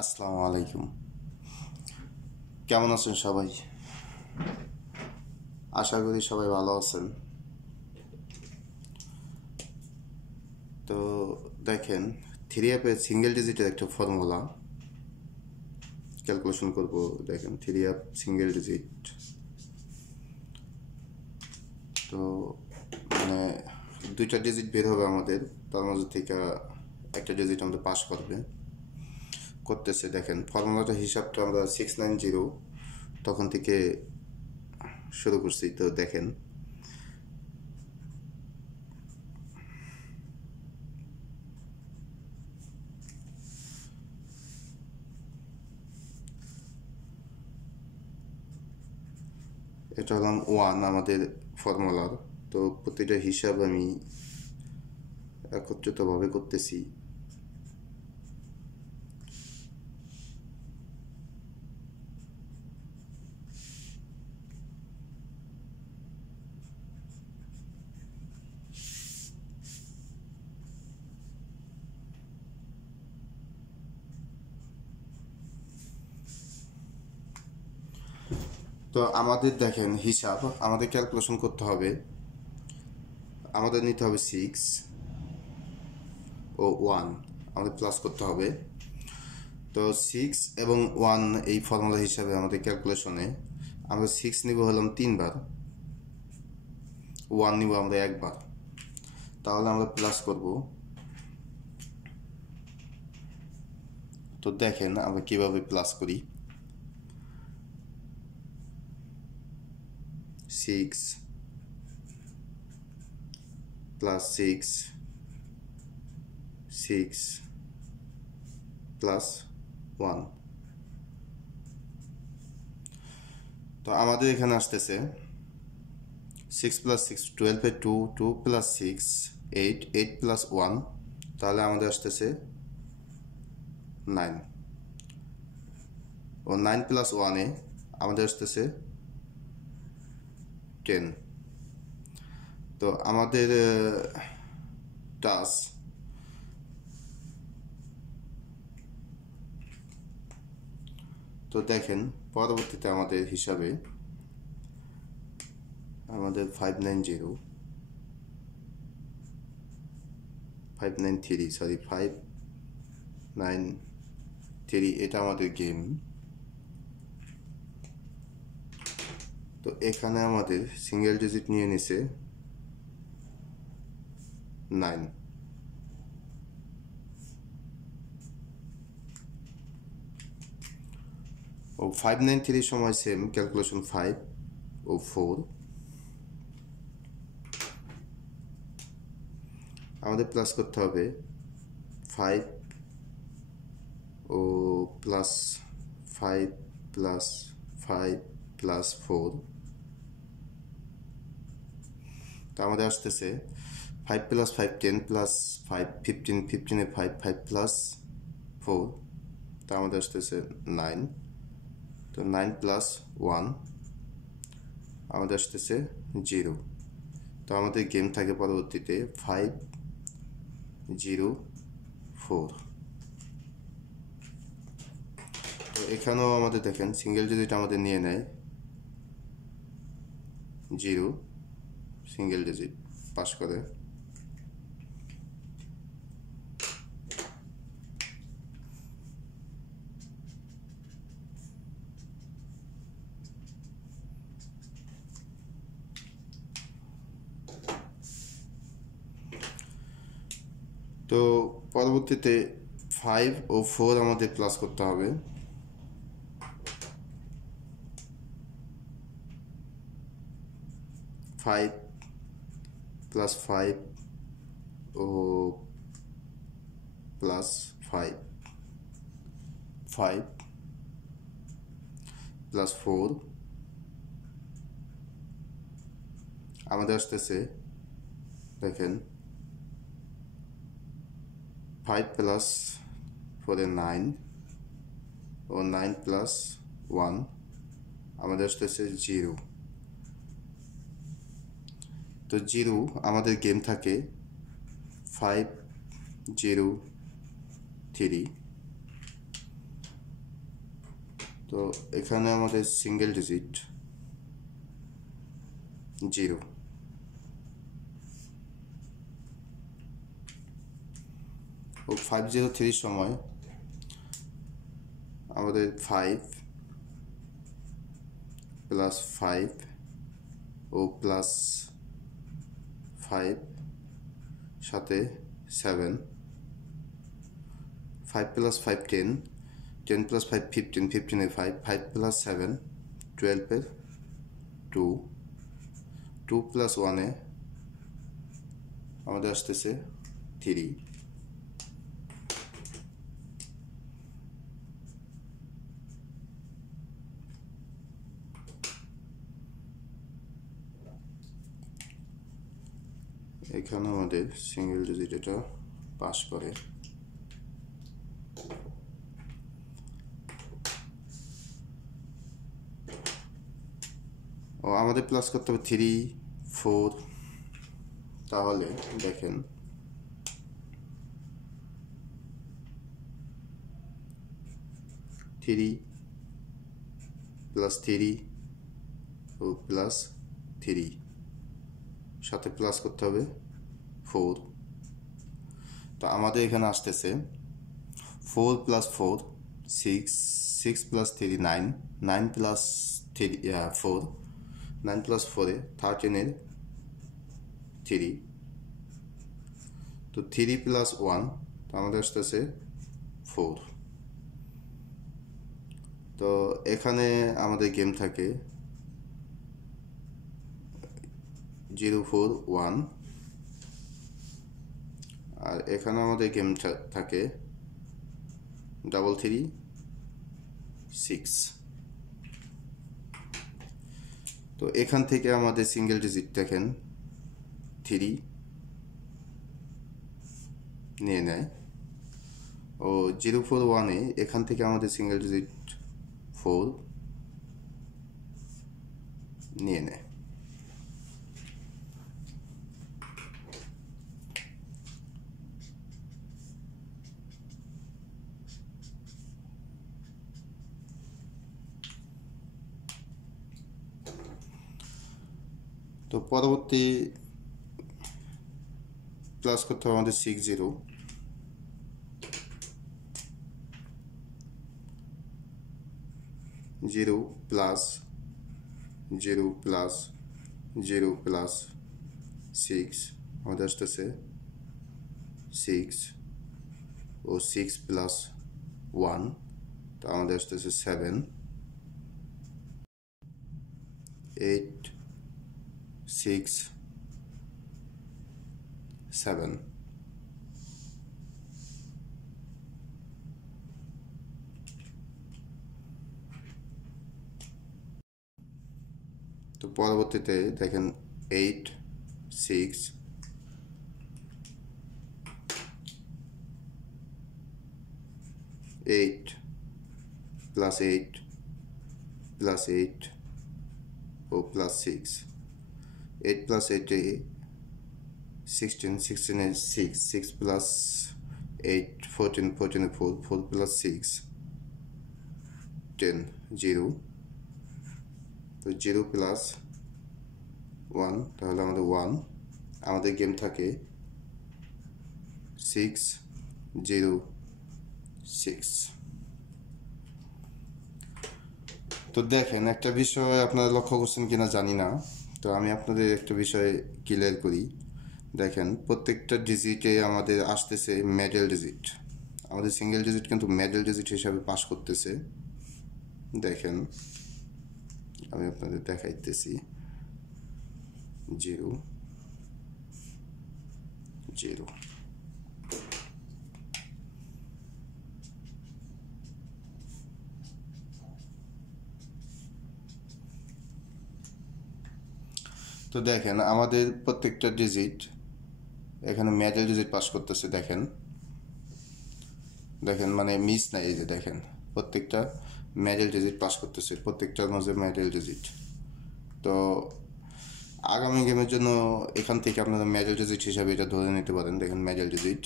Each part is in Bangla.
আসসালামু আলাইকুম। কেমন আছেন সবাই? আশা করি সবাই ভালো আছেন। তো দেখেন, থ্রি অ্যাপের সিঙ্গেল ডিজিটের একটা ফর্মুলা ক্যালকুলেশন করব। দেখেন, থ্রি অ্যাপ সিঙ্গেল ডিজিট। তো মানে দুইটা ডিজিট বের হবে আমাদের, তার মধ্যে থেকে একটা ডিজিট আমাদের পাস করতেছে। দেখেন, ফর্মুলাটা হিসাবটা আমরা 690 তখন থেকে শুরু করছি। তো দেখেন, এটা হলাম 1 আমাদের ফর্মুলার। তো প্রতিটা হিসাব আমি একত্রিতভাবে করতেছি। তো আমাদের দেখেন হিসাব, আমাদের ক্যালকুলেশন করতে হবে। আমাদের নিতে হবে 6 ও 1, আমাদের প্লাস করতে হবে। তো 6 এবং 1 এই ফর্মুলা হিসাবে আমাদের ক্যালকুলেশনে আমরা 6 নিব হলাম 3 বার, 1 নিব আমরা 1 বার। তাহলে আমরা প্লাস করব। তো দেখেন আমরা কিভাবে প্লাস করি। 6 প্লাস 6, 6 প্লাস 1। তো আমাদের এখানে আসতেছে 6 প্লাস 6 12 2, 2 প্লাস 6 8, 8 প্লাস 1, তাহলে আমাদের আসতেছে 9। ও 9 প্লাস 1-এ আমাদের আসতেছে 10। তো আমাদের টাস্ক তো দেখেন, পরবর্তীতে আমাদের হিসাবে আমাদের 593 এটা আমাদের গেম। তো এখানে আমাদের সিঙ্গেল ডিজিট নিয়ে নিছে 9। ও 593 সময় সেম ক্যালকুলেশন 5 ও 4। আমাদের প্লাস করতে হবে 5 ও প্লাস 5 প্লাস 5 প্লাস 4। তো আমাদের আসতেছে 5 প্লাস 5 10 প্লাস 5 15, 15-এ 5, 5 প্লাস 4, তো আমাদের আসতেছে 9। তো 9 প্লাস 1 আমাদের আসতেছে 0। তো আমাদের গেম থাকে পরবর্তীতে 5 0 4। তো এখানেও আমাদের দেখেন সিঙ্গেল ডিজিট আমাদের নিয়ে নেয় 0, সিঙ্গেল ডিজিট পাস করে। তো পরবর্তীতে 5 ও 4 আমাদের প্লাস করতে হবে। 5 প্লাস 5 ও প্লাস 5, 5 প্লাস 4 আমাদের আসতেছে দেখেন 5 প্লাস 4-এ 9 ও 9 প্লাস 1 আমাদের আসতেছে 0। তো 0 আমাদের গেম থাকে 5 0 3। তো এখানে আমাদের সিঙ্গেল ডিজিট 0, ও 503 সময় আমাদের 5 প্লাস 5 ও প্লাস 5 সাথে 7, 5 প্লাস 5 10, 10 প্লাস 5 15, 15 এ 5, 5 প্লাস 7 12 এর 2, 2 প্লাস 1 এ আমাদের আসতেছে 3, এখানে আমাদের সিঙ্গেল ডিজিট এটা পাস করে। ও আমাদের প্লাস করতে হবে 3 4, তাহলে দেখেন 3 প্লাস 3 ও প্লাস 3 সাথে প্লাস করতে হবে 4, তো আমাদের এখানে আসতেছে 4 প্লাস 4 6, 6 প্লাস 3 9, 9 প্লাস 3 4, 9 প্লাস 4 এ 13 এর 3, তো 3 প্লাস 1, তো আমাদের আসতেছে 4। তো এখানে আমাদের গেম থাকে 0 4 1, আর এখানে আমাদের গেম থাকে 3 3 6। তো এখান থেকে আমাদের সিঙ্গেল ডিজিট দেখেন 3 নিয়ে নেয়, ও 0 4 1 এ এখান থেকে আমাদের সিঙ্গেল ডিজিট 4 নিয়ে নেয়। তো পরবর্তী প্লাস করতে হবে আমাদের 6 0, 0 প্লাস 0 প্লাস 0 প্লাস 6, আমাদের আসতেছে 6, ও 6 প্লাস 1, তো আমাদের আসতেছে 7 8 6 7। তো পরবর্তীতে দেখেন 8 6 8 প্লাস 8 প্লাস 8 ও প্লাস 6, 8 প্লাস 8 এ 16, 16 এ 6, 6 প্লাস 8 14, 14 এ 4, 4 প্লাস 6 10 0, তো 0 প্লাস 1, তাহলে আমাদের 1, আমাদের গেম থাকে 6 0 6। তো দেখেন একটা বিষয় আপনারা লক্ষ্য করছেন কিনা জানি না, তো আমি আপনাদের একটা বিষয় ক্লিয়ার করি। দেখেন প্রত্যেকটা ডিজিটে আমাদের আসতেছে মিডল ডিজিট, আমাদের সিঙ্গেল ডিজিট কিন্তু মিডল ডিজিট হিসাবে পাস করতেছে। দেখেন আমি আপনাদের দেখাইতেছি 0 0। তো দেখেন আমাদের প্রত্যেকটা ডিজিট এখানে মিডল ডিজিট পাস করতেছে। দেখেন দেখেন মানে মিস নাই, এই যে দেখেন প্রত্যেকটা মিডল ডিজিট পাস করতেছে, প্রত্যেকটার মাঝে মিডল ডিজিট। তো আগামী গেমের জন্য এখান থেকে আপনারা মিডল ডিজিট হিসাবে এটা ধরে নিতে পারেন। দেখেন মিডল ডিজিট।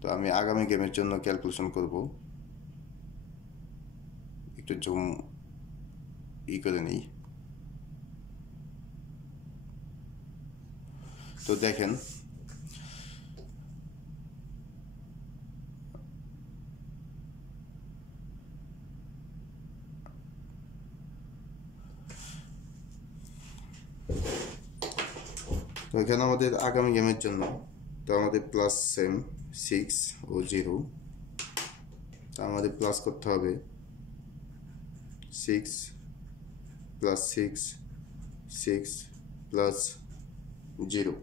তো আমি আগামী গেমের জন্য ক্যালকুলেশন করব। একটু জুম করে নিই। তো দেখেন তো এখানে আমাদের আগামী গেমের জন্য তো আমাদের প্লাস সেম 6 ও 0, তো আমাদের প্লাস করতে হবে 6 প্লাস 6 6 প্লাস 0,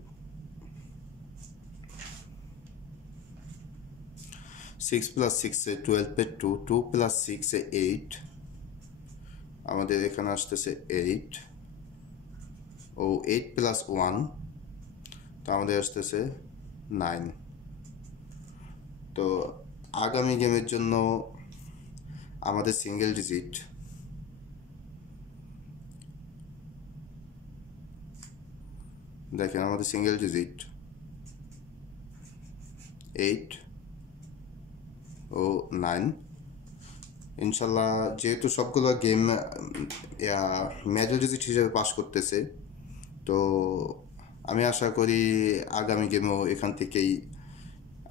6 প্লাস 6 এ 12 এ 2, 2 প্লাস 6 এ 8, আমাদের এখানে আসতেছে 8 ও 8 প্লাস 1, তো আমাদের আসতেছে 9। তো আগামী গেমের জন্য আমাদের সিঙ্গেল ডিজিট দেখেন, আমাদের সিঙ্গেল ডিজিট 8 ও 9। ইনশাল্লাহ যেহেতু সবগুলো গেম মেজর ডিজিট হিসেবে পাস করতেছে, তো আমি আশা করি আগামী গেমেও এখান থেকেই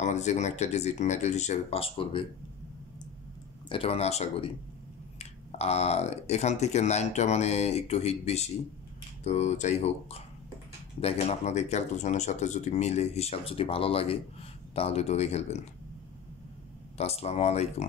আমাদের যে কোনো একটা ডিজিট মেডেল হিসেবে পাস করবে, এটা মানে আশা করি। আর এখান থেকে 9টা মানে একটু হিট বেশি। তো যাই হোক, দেখেন আপনাদের ক্যালকুলেশনের সাথে যদি মিলে, হিসাব যদি ভালো লাগে, তাহলে দৌড়ে খেলবেন। তো আসসালামু আলাইকুম।